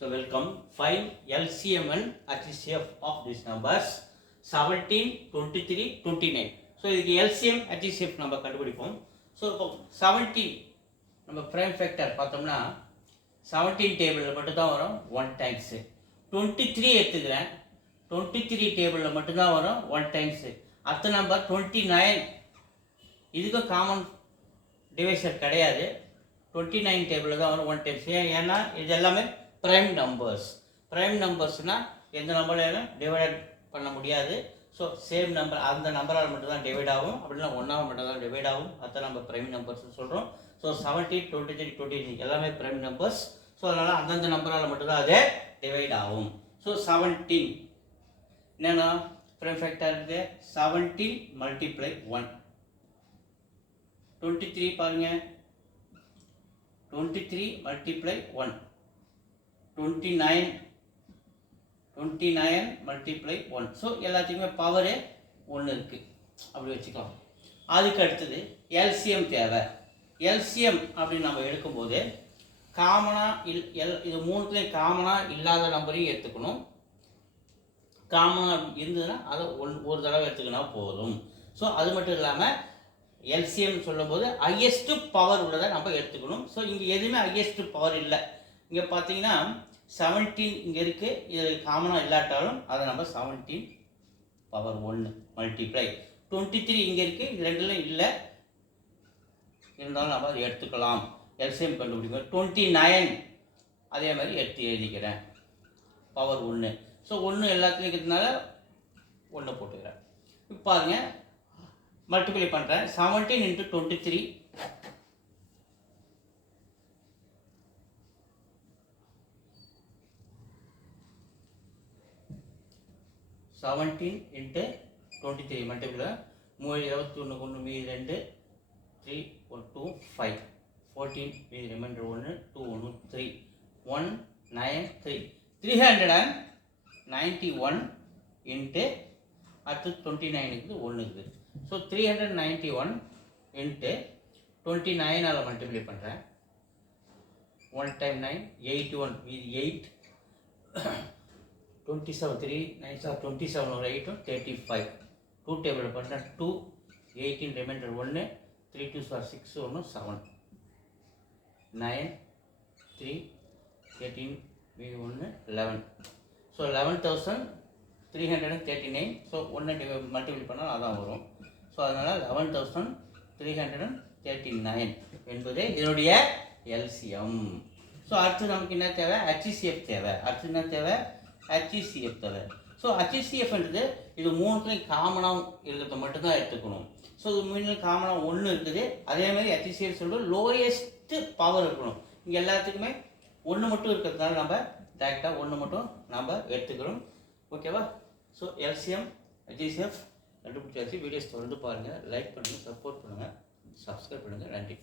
So welcome. Find LCM and HCF of these numbers 17, 23, 29. So இதுக்கு LCM HCF நம்ம கண்டுபிடிப்போம். So இப்போ 17 நம்ம prime factor பார்த்தோம்னா 17 டேபிளில் மட்டும்தான் வரும் 1 times. 23 எடுத்துக்கிறேன், 23 டேபிளில் மட்டும்தான் வரும் 1 times. அடுத்த நம்பர் 29, இதுக்கும் காமன் டிவைசர் கிடையாது. 29 டேபிளில் தான் வரும் 1 times. ஏன்னா இது எல்லாமே ப்ரைம் நம்பர்ஸ். ப்ரைம் நம்பர்ஸ்னால் எந்த நம்பரையும் டிவைட் பண்ண முடியாது. ஸோ சேம் நம்பர் அந்த நம்பரால் மட்டும்தான் டிவைட் ஆகும், அப்படின்னா ஒன்றால் மட்டும் தான் டிவைட் ஆகும். அதை நம்ம ப்ரைம் நம்பர்ஸ்னு சொல்கிறோம். ஸோ 17, 23, 29 எல்லாமே ப்ரைம் நம்பர்ஸ். ஸோ அதனால் அந்தந்த நம்பரால் மட்டும்தான் அதே டிவைட் ஆகும். ஸோ 17 என்னென்னா ப்ரைம் ஃபேக்டர் இருக்குது. 17 மல்டிப்ளை 1. 23 பாருங்கள், 23 மல்டிப்ளை 1. 29 மல்டிப்ளை 1. ஸோ எல்லாத்துக்குமே பவரு 1 இருக்குது, அப்படி வச்சுக்கலாம். அதுக்கு அடுத்தது எல்சிஎம் தேவை. எல்சிஎம் அப்படின்னு நம்ம எடுக்கும்போது காமனாக இது மூணுத்துலேயும் காமனாக இல்லாத நம்பரையும் எடுத்துக்கணும். காமனாக இருந்ததுன்னா அதை ஒரு தடவை எடுத்துக்கினா போதும். ஸோ அது மட்டும் இல்லாமல் எல்சிஎம் சொல்லும்போது ஹையஸ்ட்டு பவர் உள்ளதை நம்ம எடுத்துக்கணும். ஸோ இங்கே எதுவுமே ஹையஸ்ட்டு பவர் இல்லை. இங்கே பார்த்தீங்கன்னா 17 இங்கே இருக்குது, இது காமனாக இல்லாட்டாலும் அதை நம்ம 17 பவர் 1 மல்டிப்ளை 23 இங்கே இருக்குது, இது ரெண்டுலையும் இல்லை, இருந்தாலும் நம்ம அதை எடுத்துக்கலாம். எல்சிஎம் கண்டுபிடிக்கும் 29 அதே மாதிரி எடுத்து எழுதிக்கிறேன் பவர் 1. ஸோ 1 எல்லாத்துலேயும் இருக்கிறதுனால 1 போட்டுக்கிறேன். இப்போ பாருங்கள், மல்டிப்ளை பண்ணுறேன். 17 × 23 17 × 23 மல்டிப்ளை 3 21 1 மீதி 2 3 1 2 5 14 மீதி ரிமைண்டர் 1 2 1 3 1 9 3 391 இன்ட்டு அடுத்து 29க்கு 1 இருக்குது. ஸோ 391 இன்ட்டு 29 மல்டிப்ளை பண்ணுறேன். 1 × 9 81 மீதி 8 27 3 9 27 ஒரு 8 35. 2 டேபிள் பண்ணுறேன். 2 18 ரிமைண்டர் 1 3 2 6 1 7 9 3 18 மீதி 1 11. ஸோ 11,339. ஸோ 1 மல்டிபிள் பண்ணால் அதான் வரும். ஸோ அதனால் 11,339 என்பது இதனுடைய எல்சிஎம். ஸோ அடுத்து நமக்கு என்ன தேவை? ஹெச்சிசிஎஃப் தேவை. அடுத்து என்ன தேவை? HCF தேவை. ஸோ HCFன்றது இது மூணுத்துலையும் காமனாக இருக்கிறத மட்டும்தான் எடுத்துக்கணும். ஸோ இது மூணு காமனாக 1 இருக்குது. அதே மாதிரி HCF சொல்கிறது லோயஸ்ட்டு பவர் இருக்கணும். இங்கே எல்லாத்துக்குமே 1 மட்டும் இருக்கிறதுனால நம்ம டேரெக்டாக 1 மட்டும் நம்ம எடுத்துக்கிறோம். ஓகேவா? ஸோ LCM HCF கண்டுபிடிச்சாச்சு. வீடியோஸ் தொடர்ந்து பாருங்கள், லைக் பண்ணுங்கள், சப்போர்ட் பண்ணுங்கள், சப்ஸ்கிரைப் பண்ணுங்கள். நன்றி.